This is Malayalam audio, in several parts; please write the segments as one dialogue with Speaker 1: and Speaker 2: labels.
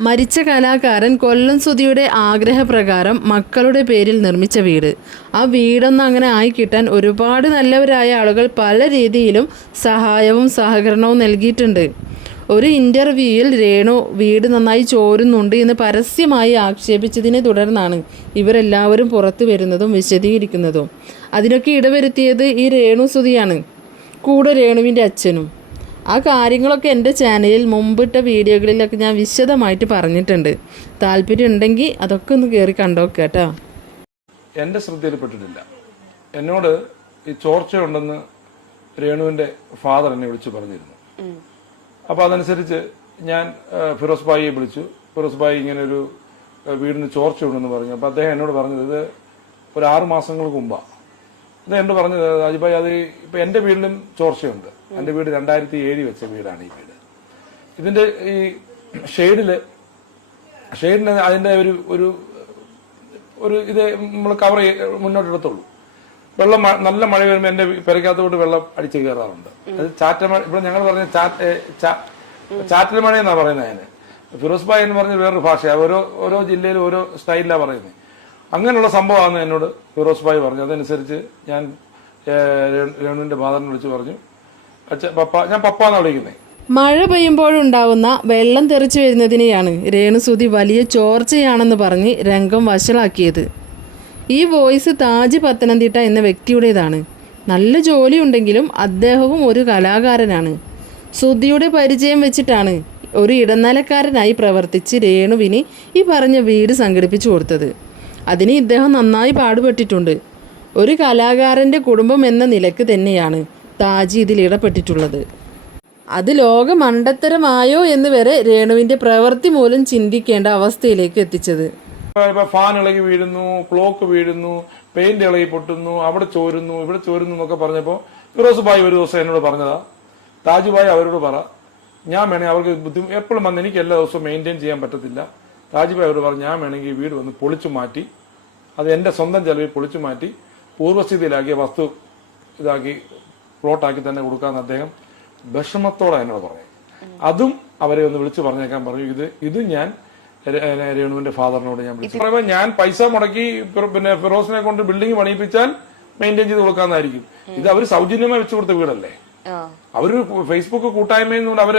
Speaker 1: മരിച്ച കലാകാരൻ കൊല്ലം സുധിയുടെ ആഗ്രഹപ്രകാരം മക്കളുടെ പേരിൽ നിർമ്മിച്ച വീട്. ആ വീടൊന്നും അങ്ങനെ ആയി കിട്ടാൻ ഒരുപാട് നല്ലവരായ ആളുകൾ പല രീതിയിലും സഹായവും സഹകരണവും നൽകിയിട്ടുണ്ട്. ഒരു ഇന്റർവ്യൂവിൽ രേണു വീട് നന്നായി ചോരുന്നുണ്ട് എന്ന് പരസ്യമായി ആക്ഷേപിച്ചതിനെ തുടർന്നാണ് ഇവരെല്ലാവരും പുറത്തു വരുന്നതും വിശദീകരിക്കുന്നതും. അതിനൊക്കെ ഇടവരുത്തിയത് ഈ രേണു സുധിയാണ്. കൂടെ രേണുവിന്റെ അച്ഛനും. ആ കാര്യങ്ങളൊക്കെ എന്റെ ചാനലിൽ മുമ്പിട്ട വീഡിയോകളിലൊക്കെ ഞാൻ വിശദമായിട്ട് പറഞ്ഞിട്ടുണ്ട്. താല്പര്യം ഉണ്ടെങ്കിൽ അതൊക്കെ ഒന്ന് കയറി കണ്ടോക്കുക കേട്ടോ.
Speaker 2: എന്റെ ശ്രദ്ധയിൽപ്പെട്ടിട്ടില്ല. എന്നോട് ഈ ചോർച്ചയുണ്ടെന്ന് രേണുവിന്റെ ഫാദർ എന്നെ വിളിച്ചു പറഞ്ഞിരുന്നു. അപ്പോൾ അതനുസരിച്ച് ഞാൻ ഫിറോസ് ബായിയെ വിളിച്ചു. ഫിറോസ് ബായി ഇങ്ങനെ ഒരു വീടിന് ചോർച്ച ഉണ്ടെന്ന് പറഞ്ഞു. അപ്പോൾ അദ്ദേഹം എന്നോട് പറഞ്ഞത് ഇത് ഒരു ആറു മാസങ്ങൾക്ക് മുമ്പാ. ഇത് എന്നോട് പറഞ്ഞത് അജിബായി അത് ഇപ്പൊ എന്റെ വീട്ടിലും ചോർച്ചയുണ്ട്. എന്റെ വീട് രണ്ടായിരത്തി ഏഴിൽ വെച്ച വീടാണ് ഈ വീട്. ഇതിന്റെ ഈ ഷെയ്ഡിൽ ഷെയ്ഡിന് അതിന്റെ ഒരു ഒരു ഒരു ഇത് നമ്മൾ കവർ മുന്നോട്ട് എടുത്തുള്ളൂ വെള്ളം നല്ല മഴ വരുമ്പോൾ എന്റെ പെരക്കകത്തോട്ട് വെള്ളം അടിച്ചു കയറാറുണ്ട്. അത് ചാറ്റ മഴ ഇവിടെ ഞങ്ങൾ പറഞ്ഞ ചാറ്റൽ മഴ എന്നാ പറയുന്നത് അതിന്. ഫിറോസ് ഭായ് എന്ന് പറഞ്ഞ വേറൊരു ഭാഷയാണ് ഓരോ ഓരോ ജില്ലയിലും ഓരോ സ്റ്റൈലിലാണ് പറയുന്നത് അങ്ങനെയുള്ള സംഭവമാണ് എന്നോട് ഫിറോസ് ഭായ് പറഞ്ഞു അതനുസരിച്ച് ഞാൻ രേണുവിന്റെ ഫാദറിനെ വിളിച്ച് പറഞ്ഞു. അച്ഛ പപ്പ ഞാൻ പപ്പ എന്നാണ് വിളിക്കുന്നത്
Speaker 1: മഴ പെയ്യുമ്പോഴുണ്ടാവുന്ന വെള്ളം തെറിച്ചു വരുന്നതിനെയാണ് രേണുസുതി വലിയ ചോർച്ചയാണെന്ന് പറഞ്ഞ് രംഗം വഷളാക്കിയത്. ഈ വോയിസ് താജ് പത്തനംതിട്ട എന്ന വ്യക്തിയുടേതാണ്. നല്ല ജോലിയുണ്ടെങ്കിലും അദ്ദേഹവും ഒരു കലാകാരനാണ്. സുധിയുടെ പരിചയം വെച്ചിട്ടാണ് ഒരു ഇടനിലക്കാരനായി പ്രവർത്തിച്ച് രേണുവിന് ഈ പറഞ്ഞ വീട് സംഘടിപ്പിച്ചു കൊടുത്തത്. അതിന് ഇദ്ദേഹം നന്നായി പാടുപെട്ടിട്ടുണ്ട്. ഒരു കലാകാരന്റെ കുടുംബം എന്ന നിലയ്ക്ക് തന്നെയാണ് താജി ഇതിൽ ഇടപെട്ടിട്ടുള്ളത്. അത് ലോക മണ്ടത്തരമായോ എന്ന് വരെ രേണുവിന്റെ പ്രവൃത്തി മൂലം ചിന്തിക്കേണ്ട അവസ്ഥയിലേക്ക് എത്തിച്ചത്.
Speaker 2: ഫാൻ ഇളകി വീഴുന്നു ക്ലോക്ക് വീഴുന്നു പെയിന്റ് ഇളകി പൊട്ടുന്നു അവിടെ ചോരുന്നു ഇവിടെ ചോരുന്നു എന്നൊക്കെ പറഞ്ഞപ്പോ ഫിറോസ് ഭായ് ഒരു ദിവസം എന്നോട് പറഞ്ഞതാ. താജു ഭായ് അവരോട് പറ ഞാൻ വേണേ അവർക്ക് ബുദ്ധിമുട്ട് എപ്പോഴും വന്ന് എനിക്ക് എല്ലാ ദിവസവും മെയിന്റെയിൻ ചെയ്യാൻ പറ്റത്തില്ല. താജ് അവർ പറഞ്ഞു ഞാൻ വേണമെങ്കിൽ വീട് വന്ന് പൊളിച്ചു മാറ്റി അത് എന്റെ സ്വന്തം ചെലവിൽ പൊളിച്ചു മാറ്റി പൂർവസ്ഥിതിയിലാക്കിയ വസ്തു ഇതാക്കി പ്ലോട്ടാക്കി തന്നെ കൊടുക്കാന്ന് അദ്ദേഹം വിഷമത്തോടെ എന്നോട് പറഞ്ഞു. അതും അവരെ ഒന്ന് വിളിച്ചു പറഞ്ഞേക്കാൻ പറഞ്ഞു. ഇത് ഇത് ഞാൻ രേണുവിന്റെ ഫാദറിനോട് ഞാൻ വിളിച്ചു. പറയുമ്പോൾ ഞാൻ പൈസ മുടക്കി പിന്നെ ഫിറോസിനെ കൊണ്ട് ബിൽഡിംഗ് പണിയിപ്പിച്ചാൽ മെയിന്റെയിൻ ചെയ്ത് കൊടുക്കാന്നായിരിക്കും. ഇത് അവർ സൗജന്യമായി വെച്ചു കൊടുത്ത വീടല്ലേ? അവർ ഫേസ്ബുക്ക് കൂട്ടായ്മയിൽ നിന്ന് അവർ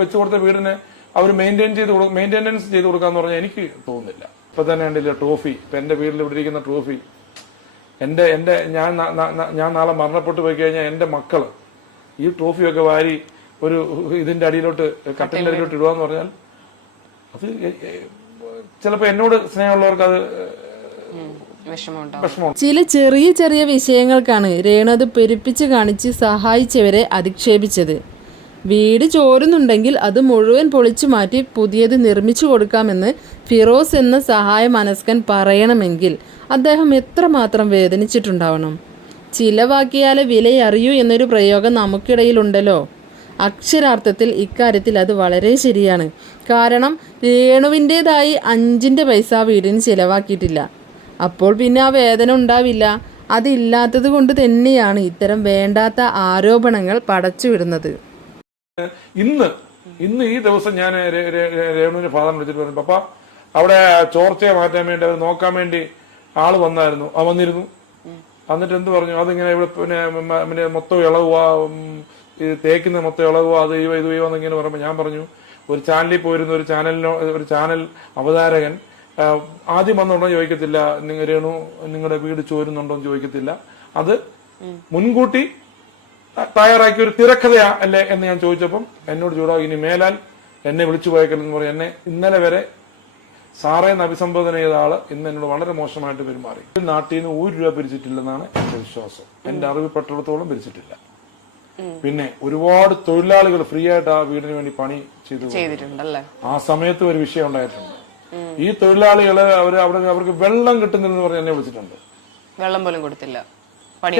Speaker 2: വെച്ചു കൊടുത്ത വീടിന് അവർ മെയിന്റെയിൻ ചെയ്ത് കൊടുക്കും മെയിന്റെനൻസ് ചെയ്ത് കൊടുക്കാന്ന് പറഞ്ഞാൽ എനിക്ക് തോന്നുന്നില്ല. ഇപ്പൊ തന്നെ ഉണ്ടല്ലോ ട്രോഫി ഇപ്പൊ എന്റെ വീട്ടിൽ ഇവിടെ ഇരിക്കുന്ന ട്രോഫി എന്റെ എന്റെ ഞാൻ ഞാൻ നാളെ മരണപ്പെട്ടു പോയി കഴിഞ്ഞാൽ എന്റെ മക്കൾ ഈ ട്രോഫിയൊക്കെ വാരി ഒരു ഇതിന്റെ അടിയിലോട്ട് കട്ടിലിന്റെ അടിയിലോട്ട് ഇടുവാന്ന് പറഞ്ഞാൽ അത് ചിലപ്പോ എന്നോട് സ്നേഹമുള്ളവർക്ക് അത്
Speaker 3: വിഷമമുണ്ടാവും.
Speaker 1: ചില ചെറിയ ചെറിയ വിഷയങ്ങൾക്കാണ് രേണു അത് പെരുപ്പിച്ച് കാണിച്ച് സഹായിച്ചവരെ അധിക്ഷേപിച്ചത്. വീട് ചോരുന്നുണ്ടെങ്കിൽ അത് മുഴുവൻ പൊളിച്ചു മാറ്റി പുതിയത് നിർമ്മിച്ചു കൊടുക്കാമെന്ന് ഫിറോസ് എന്ന സഹായ മനസ്കൻ പറയണമെങ്കിൽ അദ്ദേഹം എത്രമാത്രം വേദനിച്ചിട്ടുണ്ടാവണം? ചിലവാക്കിയാലേ വിലയറിയൂ എന്നൊരു പ്രയോഗം നമുക്കിടയിലുണ്ടല്ലോ. അക്ഷരാർത്ഥത്തിൽ ഇക്കാര്യത്തിൽ അത് വളരെ ശരിയാണ്. കാരണം രേണുവിന്റെതായി അഞ്ചിന്റെ പൈസ വീടിന് ചിലവാക്കിയിട്ടില്ല. അപ്പോൾ പിന്നെ ആ വേദന ഉണ്ടാവില്ല. അതില്ലാത്തത് കൊണ്ട് തന്നെയാണ് ഇത്തരം വേണ്ടാത്ത ആരോപണങ്ങൾ പടച്ചുവിടുന്നത്.
Speaker 2: ഇന്ന് ഇന്ന് ഈ ദിവസം ഞാൻ രേണുവിന്റെ ഫാദറിനെ വിളിച്ചിട്ട് പറഞ്ഞു പപ്പ അവിടെ ചോർച്ചയെ മാറ്റാൻ വേണ്ടി അവർ നോക്കാൻ വേണ്ടി ആൾ വന്നായിരുന്നു. ആ വന്നിരുന്നു. എന്നിട്ട് എന്ത് പറഞ്ഞു? അതിങ്ങനെ ഇവിടെ പിന്നെ മൊത്തം ഇളവുക തേക്കുന്ന മൊത്തം ഇളവുക അത് ചെയ്യുക ഇത് ചെയ്യുക എന്നിങ്ങനെ പറയുമ്പോൾ ഞാൻ പറഞ്ഞു ഒരു ചാനലിൽ പോയിരുന്ന ഒരു ചാനലിനോ ഒരു ചാനൽ അവതാരകൻ ആദ്യം വന്നുണ്ടോ ചോദിക്കത്തില്ല. നിങ്ങൾ രേണു നിങ്ങളുടെ വീട് ചോരുന്നുണ്ടോ എന്ന് ചോദിക്കത്തില്ല. അത് മുൻകൂട്ടി തയ്യാറാക്കിയ ഒരു തിരക്കഥയാ അല്ലേ എന്ന് ഞാൻ ചോദിച്ചപ്പം എന്നോട് ചൂടാവും ഇനി മേലാൽ എന്നെ വിളിച്ചു പോയേക്കല്ലെന്ന് പറയും എന്നെ ഇന്നലെ വരെ സാറേ എന്ന് അഭിസംബോധന ചെയ്ത ആൾ ഇന്ന് എന്നോട് വളരെ മോശമായിട്ട് പെരുമാറി. നാട്ടിൽ നിന്ന് ഒരു രൂപ പിരിച്ചിട്ടില്ലെന്നാണ് എന്റെ വിശ്വാസം. എന്റെ അറിവിൽപ്പെട്ടിടത്തോളം പിരിച്ചിട്ടില്ല. പിന്നെ ഒരുപാട് തൊഴിലാളികൾ ഫ്രീ ആയിട്ട് ആ വീടിന് വേണ്ടി പണി ചെയ്തു ആ സമയത്ത് ഒരു വിഷയം ഉണ്ടായിട്ടുണ്ട്. ഈ തൊഴിലാളികൾ അവർ അവിടെ അവർക്ക് വെള്ളം കിട്ടുന്നില്ലെന്ന് പറഞ്ഞ് എന്നെ വിളിച്ചിട്ടുണ്ട്.
Speaker 3: വെള്ളം പോലും കൊടുത്തില്ല.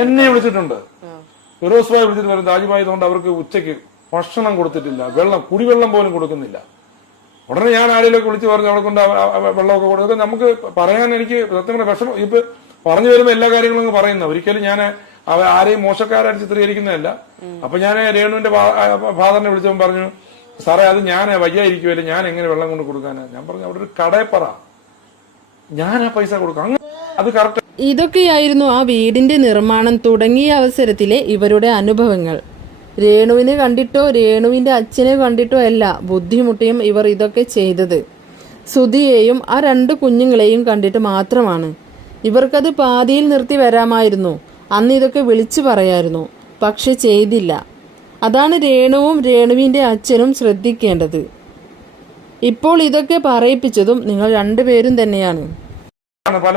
Speaker 2: എന്നെ വിളിച്ചിട്ടുണ്ട്. ഫിറോസ് ഭായ് വിളിച്ചിട്ട് പറയും താജ്ഭായ് കൊണ്ട് അവർക്ക് ഉച്ചയ്ക്ക് ഭക്ഷണം കൊടുത്തിട്ടില്ല. വെള്ളം കുടിവെള്ളം പോലും കൊടുക്കുന്നില്ല. ഉടനെ ഞാൻ ആരെയൊക്കെ വിളിച്ച് പറഞ്ഞു അവിടെ കൊണ്ട് വെള്ളമൊക്കെ കൊടുക്കുക നമുക്ക് പറയാൻ എനിക്ക് സത്യം പറഞ്ഞ വിഷമം. ഇപ്പൊ പറഞ്ഞു വരുമ്പോൾ എല്ലാ കാര്യങ്ങളും അങ്ങ് പറയുന്ന. ഒരിക്കലും ഞാൻ ആരെയും മോശക്കാരായിട്ട് ചിത്രീകരിക്കുന്നതല്ല. അപ്പൊ ഞാൻ രേണുവിന്റെ ഫാദറിനെ വിളിച്ചപ്പോൾ പറഞ്ഞു സാറേ അത് ഞാൻ വയ്യായിരിക്കുമല്ലേ ഞാൻ എങ്ങനെ വെള്ളം കൊണ്ട് കൊടുക്കാനാ? ഞാൻ പറഞ്ഞു അവിടെ ഒരു കടയപ്പറ. പറ ഞാൻ ആ പൈസ കൊടുക്കാം അങ്ങനെ അത് കറക്റ്റ്
Speaker 1: ഇതൊക്കെയായിരുന്നു ആ വീടിന്റെ നിർമ്മാണം തുടങ്ങിയ അവസരത്തിലെ ഇവരുടെ അനുഭവങ്ങൾ. രേണുവിനെ കണ്ടിട്ടോ രേണുവിന്റെ അച്ഛനെ കണ്ടിട്ടോ അല്ല ബുദ്ധിമുട്ടിയും ഇവർ ഇതൊക്കെ ചെയ്തത്. സുധിയെയും ആ രണ്ട് കുഞ്ഞുങ്ങളെയും കണ്ടിട്ട് മാത്രമാണ്. ഇവർക്കത് പാതിയിൽ നിർത്തി വരാമായിരുന്നു. അന്ന് ഇതൊക്കെ വിളിച്ചു പറയായിരുന്നു പക്ഷെ ചെയ്തില്ല. അതാണ് രേണുവും രേണുവിന്റെ അച്ഛനും ശ്രദ്ധിക്കേണ്ടത്. ഇപ്പോൾ ഇതൊക്കെ പറയിപ്പിച്ചതും നിങ്ങൾ രണ്ടുപേരും തന്നെയാണ്.
Speaker 2: പല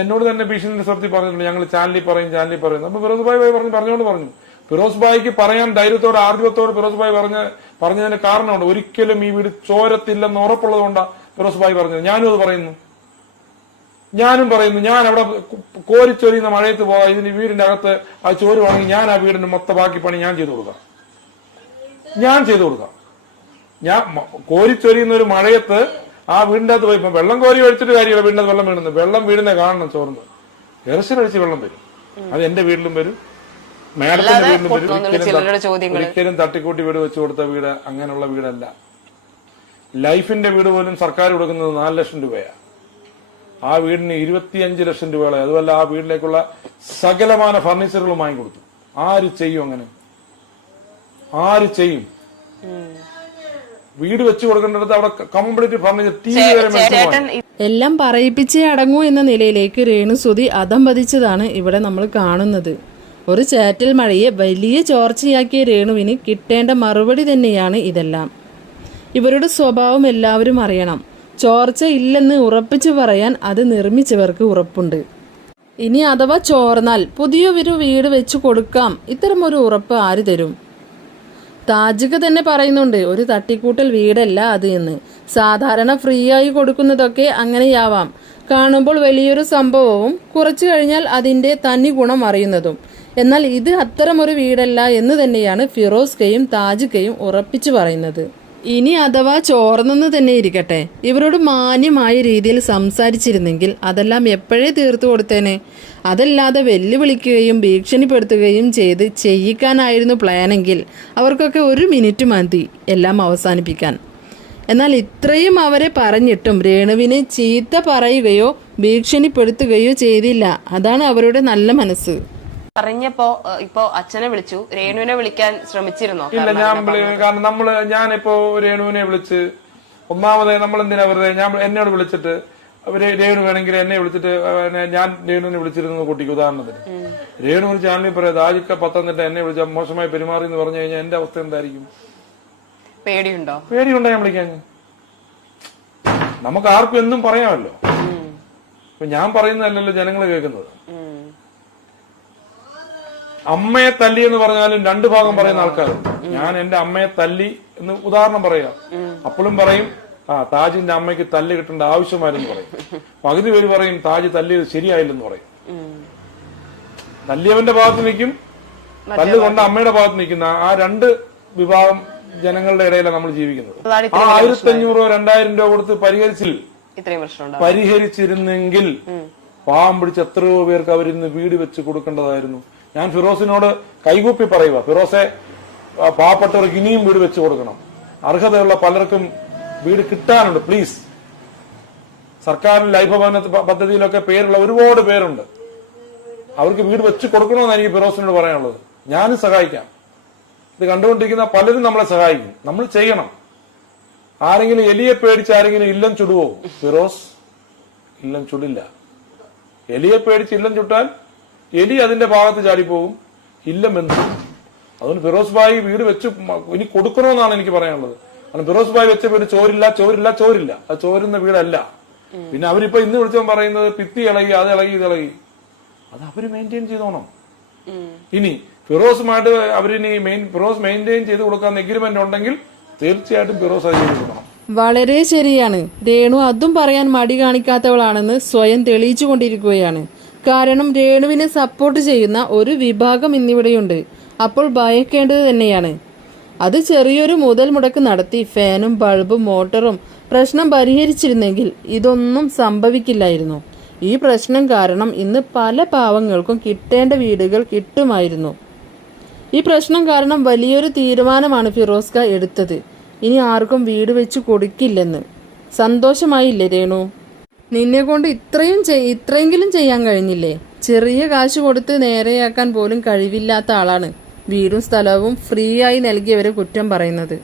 Speaker 2: എന്നോട് തന്നെ ഭീഷണി നിർത്തി പറഞ്ഞിട്ടുണ്ട്. ഞങ്ങൾ ചാനലിൽ പറയും ചാനലിൽ പറയും. അപ്പൊ ഫിറോസ് ഭായ് പറഞ്ഞു പറഞ്ഞോണ്ട് പറഞ്ഞു. ഫിറോസ് ഭായിക്ക് പറയാൻ ധൈര്യത്തോടെ ആർജവത്തോടെ ഫിറോസ് ഭായ് പറഞ്ഞ പറഞ്ഞതിന് കാരണമുണ്ട്. ഒരിക്കലും ഈ വീട് ചോരത്തില്ലെന്ന് ഉറപ്പുള്ളതുകൊണ്ടാണ് ഫിറോസ് ഭായ് പറഞ്ഞത്. ഞാനും അത് പറയുന്നു. ഞാനും പറയുന്നു. ഞാൻ അവിടെ കോരിച്ചൊരിയുന്ന മഴയത്ത് പോകാം ഇതിന് വീടിന്റെ അകത്ത് ആ ചോര് വാങ്ങി ഞാൻ ആ വീടിന്റെ മൊത്ത ബാക്കി പണി ഞാൻ ചെയ്തു കൊടുക്കാം. ഞാൻ ചെയ്തു കൊടുക്കാം. ഞാൻ കോരിച്ചൊരിയുന്ന ഒരു മഴയത്ത് ആ വീടിന്റെ അകത്ത് പോയി ഇപ്പൊ വെള്ളം കോരി ഒഴിച്ചിട്ട് കാര്യമില്ല വീടിന്റെ വെള്ളം വീഴുന്നത് വെള്ളം വീടിനെ കാണണം ചോർന്ന്. ഇറച്ചിലഴിച്ച് വെള്ളം വരും. അത് എന്റെ വീട്ടിലും വരും. മാഡത്തിന്റെ വീട്ടിലും വരും. ഒരിക്കലും തട്ടിക്കൂട്ടി വീട് വെച്ചു കൊടുത്ത വീട് അങ്ങനെയുള്ള വീടല്ല. ലൈഫിന്റെ വീട് പോലും സർക്കാർ കൊടുക്കുന്നത് നാല് ലക്ഷം രൂപയാ. ആ വീടിന് ഇരുപത്തിയഞ്ച് ലക്ഷം രൂപകളെ അതുമല്ല ആ വീട്ടിലേക്കുള്ള സകലമാന ഫർണിച്ചറുകളും വാങ്ങിക്കൊടുത്തു. ആര് ചെയ്യും അങ്ങനെ? ആര് ചെയ്യും? വീട് വെച്ച് കൊടുക്കേണ്ടത് അവിടെ കംപ്ലീറ്റ് ഫർണിച്ചർ ടി വി വരെ.
Speaker 1: എല്ലാം പറയിപ്പിച്ചേ അടങ്ങൂ എന്ന നിലയിലേക്ക് രേണുസുതി അതം പതിച്ചതാണ് ഇവിടെ നമ്മൾ കാണുന്നത്. ഒരു ചാറ്റൽ മഴയെ വലിയ ചോർച്ചയാക്കിയ രേണുവിന് കിട്ടേണ്ട മറുപടി തന്നെയാണ് ഇതെല്ലാം. ഇവരുടെ സ്വഭാവം എല്ലാവരും അറിയണം. ചോർച്ച ഇല്ലെന്ന് ഉറപ്പിച്ചു പറയാൻ അത് നിർമ്മിച്ചവർക്ക് ഉറപ്പുണ്ട്. ഇനി അഥവാ ചോർന്നാൽ പുതിയൊരു വീട് വെച്ചു കൊടുക്കാം. ഇത്തരമൊരു ഉറപ്പ് ആര് തരും? താജിക തന്നെ പറയുന്നുണ്ട് ഒരു തട്ടിക്കൂട്ടൽ വീടല്ല അത് എന്ന്. സാധാരണ ഫ്രീ ആയി കൊടുക്കുന്നതൊക്കെ അങ്ങനെയാവാം. കാണുമ്പോൾ വലിയൊരു സംഭവവും കുറച്ചു കഴിഞ്ഞാൽ അതിന്റെ തനി ഗുണം അറിയുന്നതും. എന്നാൽ ഇത് അത്തരമൊരു വീടല്ല എന്ന് തന്നെയാണ് ഫിറോസ്കയും താജിക്കയും ഉറപ്പിച്ചു പറയുന്നത്. ഇനി അഥവാ ചോർന്നെന്ന് തന്നെ ഇരിക്കട്ടെ. ഇവരോട് മാന്യമായ രീതിയിൽ സംസാരിച്ചിരുന്നെങ്കിൽ അതെല്ലാം എപ്പോഴേ തീർത്തു കൊടുത്തേനെ. അതല്ലാതെ വെല്ലുവിളിക്കുകയും ഭീഷണിപ്പെടുത്തുകയും ചെയ്ത് ചെയ്യിക്കാനായിരുന്നു പ്ലാനെങ്കിൽ അവർക്കൊക്കെ ഒരു മിനിറ്റ് മതി എല്ലാം അവസാനിപ്പിക്കാൻ. എന്നാൽ ഇത്രയും അവരെ പറഞ്ഞിട്ടും രേണുവിനെ ചീത്ത പറയുകയോ ഭീഷണിപ്പെടുത്തുകയോ ചെയ്തില്ല. അതാണ് അവരുടെ നല്ല മനസ്സ്.
Speaker 3: പറഞ്ഞപ്പോ ഇപ്പൊ അച്ഛനെ വിളിച്ചു. രേണുവിനെ വിളിക്കാൻ ശ്രമിച്ചിരുന്നോ?
Speaker 2: ഇല്ല ഞാൻ വിളി- കാരണം നമ്മൾ ഞാനിപ്പോ രേണുവിനെ വിളിച്ച് ഒന്നാമത് നമ്മൾ എന്തിനാ വെറുതെ ഞാൻ എന്നോട് വിളിച്ചിട്ട് അവർ രേണു വേണമെങ്കിൽ എന്നെ വിളിച്ചിട്ട് അവനെ ഞാൻ രേണുവിനെ വിളിച്ചിരുന്നു കുട്ടിക്ക് ഉദാഹരണത്തിന്. രേണു ഒരു ചാനലിൽ പറയാം ആജിക്ക പത്തനംതിട്ട എന്നെ വിളിച്ച മോശമായി പെരുമാറി എന്ന് പറഞ്ഞു കഴിഞ്ഞാൽ എന്റെ അവസ്ഥ എന്തായിരിക്കും?
Speaker 3: പേടിയുണ്ടോ?
Speaker 2: പേടിയുണ്ടോ ഞാൻ വിളിക്കാൻ? നമുക്ക് ആർക്കും എന്നും പറയാമല്ലോ. ഇപ്പൊ ഞാൻ പറയുന്നതല്ലല്ലോ ജനങ്ങൾ കേൾക്കുന്നത്.
Speaker 3: ഉം.
Speaker 2: അമ്മയെ തല്ലി എന്ന് പറഞ്ഞാലും രണ്ട് ഭാഗം പറയുന്ന ആൾക്കാരുണ്ട്. ഞാൻ എന്റെ അമ്മയെ തല്ലി എന്ന് ഉദാഹരണം പറയാം. അപ്പോഴും പറയും ആ താജിന്റെ അമ്മയ്ക്ക് തല്ല് കിട്ടേണ്ട ആവശ്യമായിരുന്നു പറയും. പകുതി പേര് പറയും താജ് തല്ലിയത് ശരിയായില്ലെന്ന് പറയും. തല്ലിയവന്റെ ഭാഗത്ത് നിൽക്കും തല്ല് കൊണ്ട അമ്മയുടെ ഭാഗത്ത് നിൽക്കുന്ന ആ രണ്ട് വിഭാഗം ജനങ്ങളുടെ ഇടയിലാണ് നമ്മൾ ജീവിക്കുന്നത്. ആ ആയിരത്തി അഞ്ഞൂറോ രണ്ടായിരം രൂപ കൊടുത്ത് പരിഹരിച്ചിൽ പരിഹരിച്ചിരുന്നെങ്കിൽ പാവം പിടിച്ച് എത്രയോ പേർക്ക് അവരിന്ന് വീട് വെച്ച് കൊടുക്കേണ്ടതായിരുന്നു. ഞാൻ ഫിറോസിനോട് കൈകൂപ്പി പറയുക ഫിറോസെ പാവപ്പെട്ടവർക്ക് ഇനിയും വീട് വെച്ചു കൊടുക്കണം. അർഹതയുള്ള പലർക്കും വീട് കിട്ടാനുണ്ട് പ്ലീസ് സർക്കാർ ലൈഫ് ഭവന പദ്ധതിയിലൊക്കെ പേരുള്ള ഒരുപാട് പേരുണ്ട്. അവർക്ക് വീട് വെച്ച് കൊടുക്കണമെന്ന് എനിക്ക് ഫിറോസിനോട് പറയാനുള്ളത്. ഞാനും സഹായിക്കാം. ഇത് കണ്ടുകൊണ്ടിരിക്കുന്ന പലരും നമ്മളെ സഹായിക്കും. നമ്മൾ ചെയ്യണം. ആരെങ്കിലും എലിയെ പേടിച്ച് ആരെങ്കിലും ഇല്ലം ചുടുവോ? ഫിറോസ് ഇല്ലം ചുടില്ല. എലിയെ പേടിച്ച് ഇല്ലം ചുട്ടാൽ എലി അതിന്റെ ഭാഗത്ത് ചാടിപ്പോവും ഇല്ലമെന്ന് അതുകൊണ്ട് ഫിറോസ് ഭായി വീട് വെച്ച് ഇനി കൊടുക്കണമെന്നാണ് എനിക്ക് പറയാനുള്ളത്. കാരണം ഫിറോസ് ഭായി വെച്ച വീട് ചോരില്ല ചോരില്ല ചോരില്ല. അത് ചോരുന്ന വീടല്ല. പിന്നെ അവരിപ്പോ ഇന്ന് വിളിച്ചവൻ പറയുന്നത് പിത്തി ഇളകി അത് ഇളകി ഇത് ഇളകി. അത് അവർ മെയിന്റെയിൻ ചെയ്തോണം. ഇനി ഫിറോസുമായിട്ട് അവരിനി മെയിൻ ഫിറോസ് മെയിന്റെയിൻ ചെയ്ത് കൊടുക്കാൻ എഗ്രിമെന്റ് ഉണ്ടെങ്കിൽ തീർച്ചയായിട്ടും ഫിറോസ് അത് ചെയ്ത് കൊടുക്കണം.
Speaker 1: വളരെ ശരിയാണ്. രേണു അതും പറയാൻ മടി കാണിക്കാത്തവളാണെന്ന് സ്വയം തെളിയിച്ചു കൊണ്ടിരിക്കുകയാണ് കാരണം രേണുവിനെ സപ്പോർട്ട് ചെയ്യുന്ന ഒരു വിഭാഗം ഇന്നിവിടെയുണ്ട്. അപ്പോൾ ഭയക്കേണ്ടത് തന്നെയാണ്. അത് ചെറിയൊരു മുതൽ മുടക്ക് നടത്തി ഫാനും ബൾബും മോട്ടറും പ്രശ്നം പരിഹരിച്ചിരുന്നെങ്കിൽ ഇതൊന്നും സംഭവിക്കില്ലായിരുന്നു. ഈ പ്രശ്നം കാരണം ഇന്ന് പല പാവങ്ങൾക്കും കിട്ടേണ്ട വീടുകൾ കിട്ടുമായിരുന്നു. ഈ പ്രശ്നം കാരണം വലിയൊരു തീരുമാനമാണ് ഫിറോസ്ക എടുത്തത്. ഇനി ആർക്കും വീട് വെച്ച് കൊടുക്കില്ലെന്ന്. സന്തോഷമായില്ലേ രേണു? നിന്നെ കൊണ്ട് ഇത്രയും ഇത്രയെങ്കിലും ചെയ്യാൻ കഴിഞ്ഞില്ലേ? ചെറിയ കാശ് കൊടുത്ത് നേരെയാക്കാൻ പോലും കഴിവില്ലാത്ത ആളാണ്. വീടും സ്ഥലവും ഫ്രീ ആയി നൽകിയവരെ കുറ്റം പറയുന്നത്.